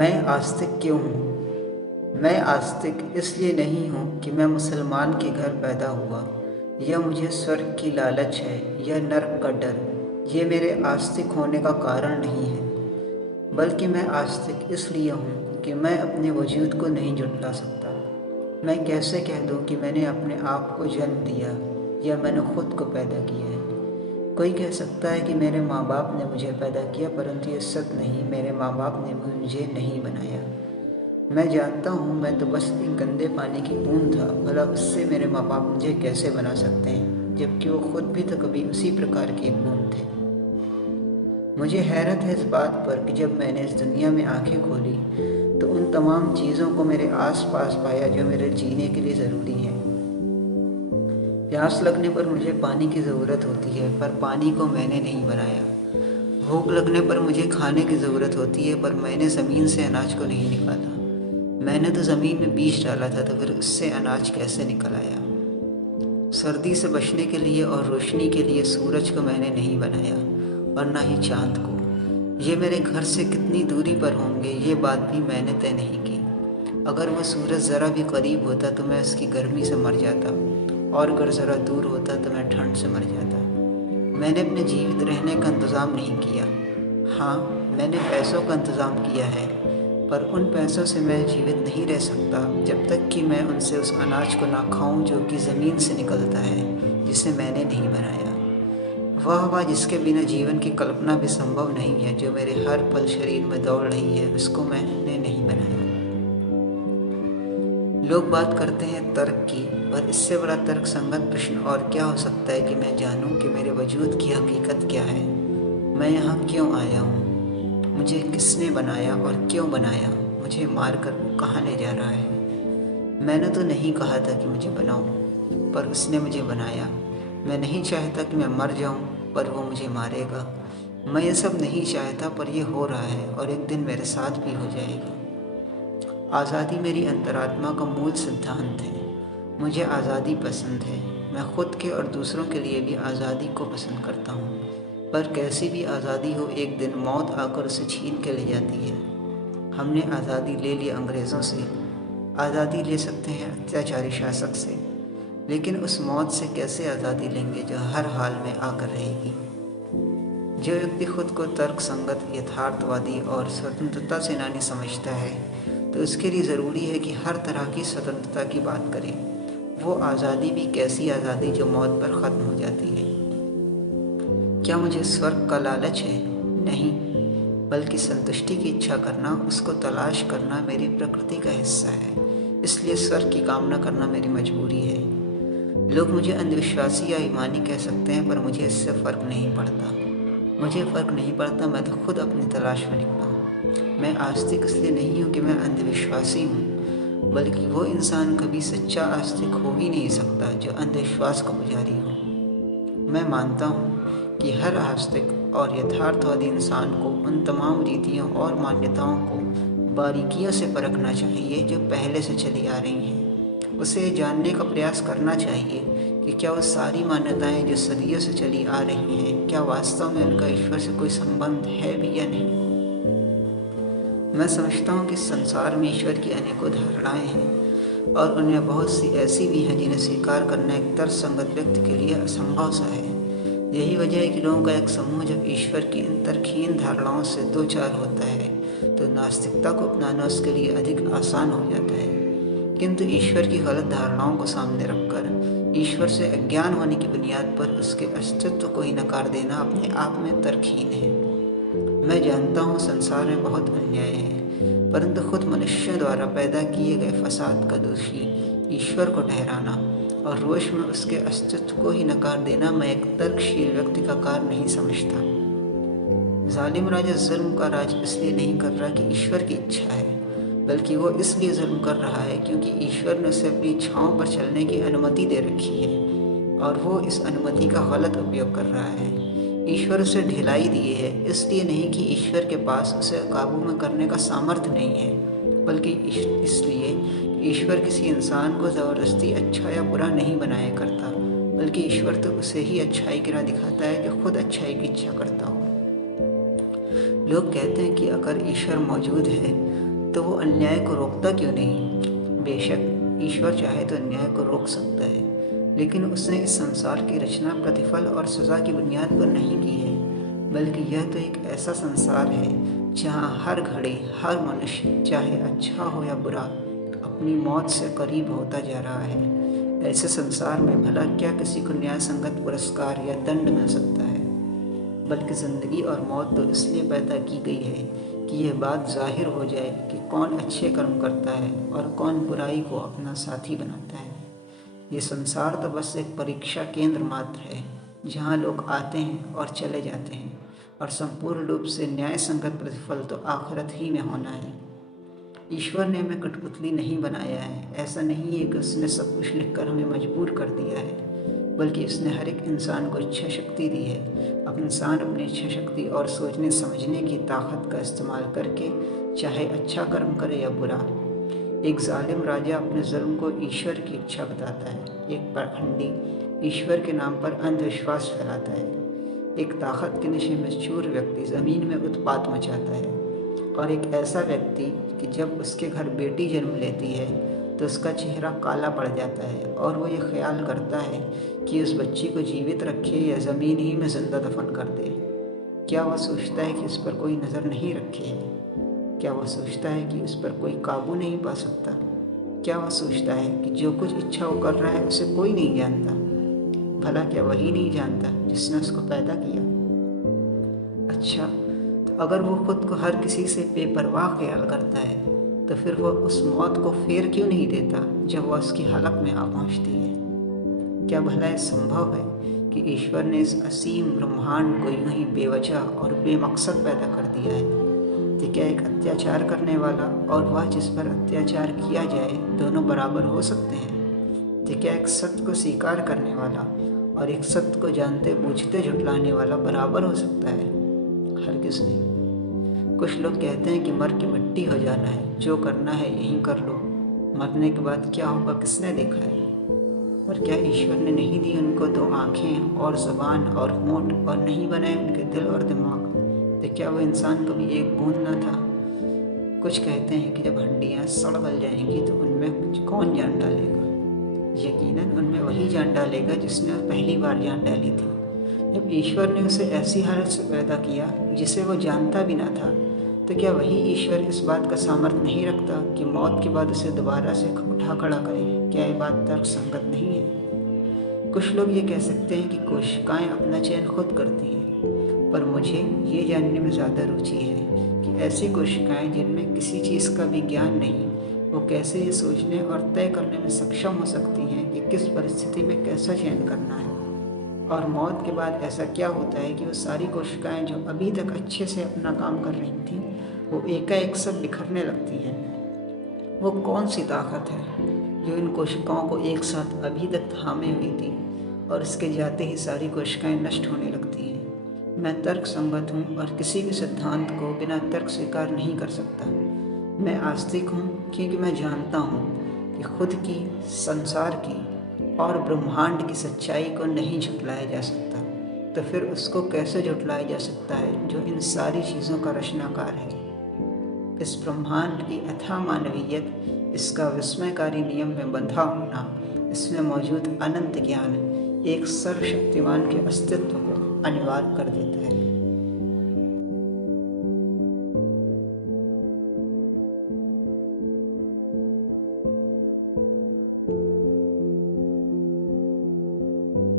मैं आस्तिक क्यों हूँ? मैं आस्तिक इसलिए नहीं हूँ कि मैं मुसलमान के घर पैदा हुआ, या मुझे स्वर्ग की लालच है या नर्क का डर। ये मेरे आस्तिक होने का कारण नहीं है, बल्कि मैं आस्तिक इसलिए हूँ कि मैं अपने वजूद को नहीं जुटला सकता। मैं कैसे कह दूँ कि मैंने अपने आप को जन्म दिया या मैंने खुद को पैदा किया है। कोई कह सकता है कि मेरे माँ बाप ने मुझे पैदा किया, परंतु ये सत्य नहीं। मेरे माँ बाप ने मुझे नहीं बनाया। मैं जानता हूँ मैं तो बस एक गंदे पानी की बूंद था। भला उससे मेरे माँ बाप मुझे कैसे बना सकते हैं, जबकि वो खुद भी तो कभी उसी प्रकार की एक बूंद थे। मुझे हैरत है इस बात पर कि जब मैंने इस दुनिया में आंखें खोली तो उन तमाम चीज़ों को मेरे आसपास पाया जो मेरे जीने के लिए ज़रूरी हैं। प्यास लगने पर मुझे पानी की ज़रूरत होती है, पर पानी को मैंने नहीं बनाया। भूख लगने पर मुझे खाने की ज़रूरत होती है, पर मैंने ज़मीन से अनाज को नहीं निकाला। मैंने तो ज़मीन में बीज डाला था, तो फिर उससे अनाज कैसे निकल आया? सर्दी से बचने के लिए और रोशनी के लिए सूरज को मैंने नहीं बनाया, और ना ही चाँद को। ये मेरे घर से कितनी दूरी पर होंगे, ये बात भी मैंने तय नहीं की। अगर वह सूरज ज़रा भी करीब होता तो मैं उसकी गर्मी से मर जाता, और अगर ज़रा दूर होता तो मैं ठंड से मर जाता। मैंने अपने जीवित रहने का इंतज़ाम नहीं किया। हाँ, मैंने पैसों का इंतज़ाम किया है, पर उन पैसों से मैं जीवित नहीं रह सकता जब तक कि मैं उनसे उस अनाज को ना खाऊं जो कि ज़मीन से निकलता है, जिसे मैंने नहीं बनाया। वह हवा जिसके बिना जीवन की कल्पना भी संभव नहीं है, जो मेरे हर पल शरीर में दौड़ रही है, उसको मैंने नहीं बनाया। लोग बात करते हैं तर्क की, पर इससे बड़ा तर्क संगत प्रश्न और क्या हो सकता है कि मैं जानूं कि मेरे वजूद की हकीकत क्या है। मैं यहाँ क्यों आया हूँ? मुझे किसने बनाया और क्यों बनाया? मुझे मारकर वो कहाँ ले जा रहा है? मैंने तो नहीं कहा था कि मुझे बनाओ, पर उसने मुझे बनाया। मैं नहीं चाहता कि मैं मर जाऊं, पर वो मुझे मारेगा। मैं ये सब नहीं चाहता, पर ये हो रहा है और एक दिन मेरे साथ भी हो जाएगा। आज़ादी मेरी अंतरात्मा का मूल सिद्धांत है। मुझे आज़ादी पसंद है। मैं खुद के और दूसरों के लिए भी आज़ादी को पसंद करता हूँ, पर कैसी भी आज़ादी हो, एक दिन मौत आकर उसे छीन के ले जाती है। हमने आज़ादी ले ली अंग्रेज़ों से, आज़ादी ले सकते हैं अत्याचारी शासक से, लेकिन उस मौत से कैसे आज़ादी लेंगे जो हर हाल में आकर रहेगी। जो व्यक्ति खुद को तर्क संगत, यथार्थवादी और स्वतंत्रता सेनानी समझता है, तो उसके लिए ज़रूरी है कि हर तरह की स्वतंत्रता की बात करें। वो आज़ादी भी कैसी आज़ादी जो मौत पर ख़त्म हो जाती है। क्या मुझे स्वर्ग का लालच है? नहीं, बल्कि संतुष्टि की इच्छा करना, उसको तलाश करना मेरी प्रकृति का हिस्सा है। इसलिए स्वर्ग की कामना करना मेरी मजबूरी है। लोग मुझे अंधविश्वासी या ईमानी कह सकते हैं, पर मुझे इससे फ़र्क नहीं पड़ता। मुझे फ़र्क नहीं पड़ता, मैं तो खुद अपनी तलाश में निकला हूँ। मैं आस्तिक इसलिए नहीं हूँ कि मैं अंधविश्वासी हूँ, बल्कि वो इंसान कभी सच्चा आस्तिक हो ही नहीं सकता जो अंधविश्वास का पुजारी हो। मैं मानता हूँ कि हर आस्तिक और यथार्थवादी इंसान को उन तमाम रीतियों और मान्यताओं को बारीकियों से परखना चाहिए जो पहले से चली आ रही हैं। उसे जानने का प्रयास करना चाहिए कि क्या वो सारी मान्यताएं जो सदियों से चली आ रही हैं, क्या वास्तव में उनका ईश्वर से कोई संबंध है भी या नहीं। मैं समझता हूँ कि संसार में ईश्वर की अनेकों धारणाएं हैं, और उनमें बहुत सी ऐसी भी हैं जिन्हें स्वीकार करना एक तर्कसंगत व्यक्ति के लिए असंभव सा है। यही वजह है कि लोगों का एक समूह जब ईश्वर की इन तर्कहीन धारणाओं से दो चार होता है, तो नास्तिकता को अपनाना उसके लिए अधिक आसान हो जाता है। किंतु ईश्वर की गलत धारणाओं को सामने रखकर ईश्वर से अज्ञान होने की बुनियाद पर उसके अस्तित्व को ही नकार देना अपने आप में तर्कहीन है। मैं जानता हूँ संसार में बहुत अन्याय है, परंतु खुद मनुष्यों द्वारा पैदा किए गए फसाद का दोषी ईश्वर को ठहराना और रोष में उसके अस्तित्व को ही नकार देना मैं एक तर्कशील व्यक्ति का कार्य नहीं समझता। जालिम राजा जुल्म का राज इसलिए नहीं कर रहा कि ईश्वर की इच्छा है, बल्कि वो इसलिए जुल्म कर रहा है क्योंकि ईश्वर ने उसे अपनी इच्छाओं पर चलने की अनुमति दे रखी है, और वो इस अनुमति का गलत उपयोग कर रहा है। ईश्वर उसे ढिलाई दिए है, इसलिए नहीं कि ईश्वर के पास उसे काबू में करने का सामर्थ्य नहीं है, बल्कि इसलिए ईश्वर किसी इंसान को ज़बरदस्ती अच्छा या बुरा नहीं बनाया करता, बल्कि ईश्वर तो उसे ही अच्छाई की राह दिखाता है जो खुद अच्छाई की इच्छा करता हो। लोग कहते हैं कि अगर ईश्वर मौजूद है तो वो अन्याय को रोकता क्यों नहीं? बेशक ईश्वर चाहे तो अन्याय को रोक सकता है, लेकिन उसने इस संसार की रचना प्रतिफल और सज़ा की बुनियाद पर नहीं की है, बल्कि यह तो एक ऐसा संसार है जहाँ हर घड़ी हर मनुष्य चाहे अच्छा हो या बुरा अपनी मौत से करीब होता जा रहा है। ऐसे संसार में भला क्या किसी को न्याय संगत पुरस्कार या दंड मिल सकता है? बल्कि ज़िंदगी और मौत तो इसलिए पैदा की गई है कि यह बात जाहिर हो जाए कि कौन अच्छे कर्म करता है और कौन बुराई को अपना साथी बनाता है। ये संसार तो बस एक परीक्षा केंद्र मात्र है जहाँ लोग आते हैं और चले जाते हैं, और संपूर्ण रूप से न्याय संगत प्रतिफल तो आखिरत ही में होना है। ईश्वर ने हमें कठपुतली नहीं बनाया है। ऐसा नहीं है कि उसने सब कुछ लिखकर हमें मजबूर कर दिया है, बल्कि उसने हर एक इंसान को इच्छा शक्ति दी है। अब इंसान अपनी इच्छा शक्ति और सोचने समझने की ताकत का इस्तेमाल करके चाहे अच्छा कर्म करे या बुरा। एक जालिम राजा अपने जुल्म को ईश्वर की इच्छा बताता है, एक पाखंडी ईश्वर के नाम पर अंधविश्वास फैलाता है, एक ताकत के नशे में चूर व्यक्ति ज़मीन में उत्पात मचाता है, और एक ऐसा व्यक्ति कि जब उसके घर बेटी जन्म लेती है तो उसका चेहरा काला पड़ जाता है और वो ये ख्याल करता है कि उस बच्ची को जीवित रखे या ज़मीन ही में ज़िंदा दफन कर दे। क्या वह सोचता है कि उस पर कोई नज़र नहीं रखे है? क्या वह सोचता है कि उस पर कोई काबू नहीं पा सकता? क्या वह सोचता है कि जो कुछ इच्छा वो कर रहा है उसे कोई नहीं जानता? भला क्या वही नहीं जानता जिसने उसको पैदा किया? अच्छा, तो अगर वो खुद को हर किसी से बेपरवाह ख्याल करता है, तो फिर वह उस मौत को फेर क्यों नहीं देता जब वह उसकी हलक में आ पहुंचती है? क्या भला यह संभव है कि ईश्वर ने इस असीम ब्रह्मांड को यूं ही बेवजह और बेमकसद पैदा कर दिया है? तो क्या एक अत्याचार करने वाला और वह जिस पर अत्याचार किया जाए दोनों बराबर हो सकते हैं? तो क्या एक सत्य को स्वीकार करने वाला और एक सत्य को जानते बूझते झुठलाने वाला बराबर हो सकता है? हरगिज़ नहीं। कुछ लोग कहते हैं कि मर के मिट्टी हो जाना है, जो करना है यहीं कर लो, मरने के बाद क्या होगा किसने देखा है? और क्या ईश्वर ने नहीं दी उनको दो आँखें और ज़ुबान और होंठ, और नहीं बनाए उनके दिल और दिमाग? तो क्या वो इंसान कभी एक बूंद ना था? कुछ कहते हैं कि जब हड्डियाँ सड़ गल जाएंगी तो उनमें कौन जान डालेगा? यकीनन उनमें वही जान डालेगा जिसने पहली बार जान डाली थी। जब ईश्वर ने उसे ऐसी हालत से पैदा किया जिसे वो जानता भी ना था, तो क्या वही ईश्वर इस बात का सामर्थ्य नहीं रखता कि मौत के बाद उसे दोबारा से उठा खड़ा करे? क्या ये बात तर्क संगत नहीं है? कुछ लोग ये कह सकते हैं कि कोशिकाएं अपना चयन खुद करती हैं, पर मुझे ये जानने में ज़्यादा रुचि है कि ऐसी कोशिकाएं जिनमें किसी चीज़ का भी ज्ञान नहीं, वो कैसे ये सोचने और तय करने में सक्षम हो सकती हैं कि किस परिस्थिति में कैसा चयन करना है। और मौत के बाद ऐसा क्या होता है कि वो सारी कोशिकाएं जो अभी तक अच्छे से अपना काम कर रही थीं, वो एकाएक सब बिखरने लगती हैं। वो कौन सी ताकत है जो इन कोशिकाओं को एक साथ अभी तक थामे हुई थी और इसके जाते ही सारी कोशिकाएं नष्ट होने लगती हैं? मैं तर्क संगत हूँ और किसी भी सिद्धांत को बिना तर्क स्वीकार नहीं कर सकता। मैं आस्तिक हूँ क्योंकि मैं जानता हूँ कि खुद की, संसार की और ब्रह्मांड की सच्चाई को नहीं झुटलाया जा सकता। तो फिर उसको कैसे झुटलाया जा सकता है जो इन सारी चीज़ों का रचनाकार है? इस ब्रह्मांड की अथाह मानवीयत, इसका विस्मयकारी नियम में बंधा होना, इसमें मौजूद अनंत ज्ञान एक सर्वशक्तिमान के अस्तित्व को अनिवार्य कर देता है।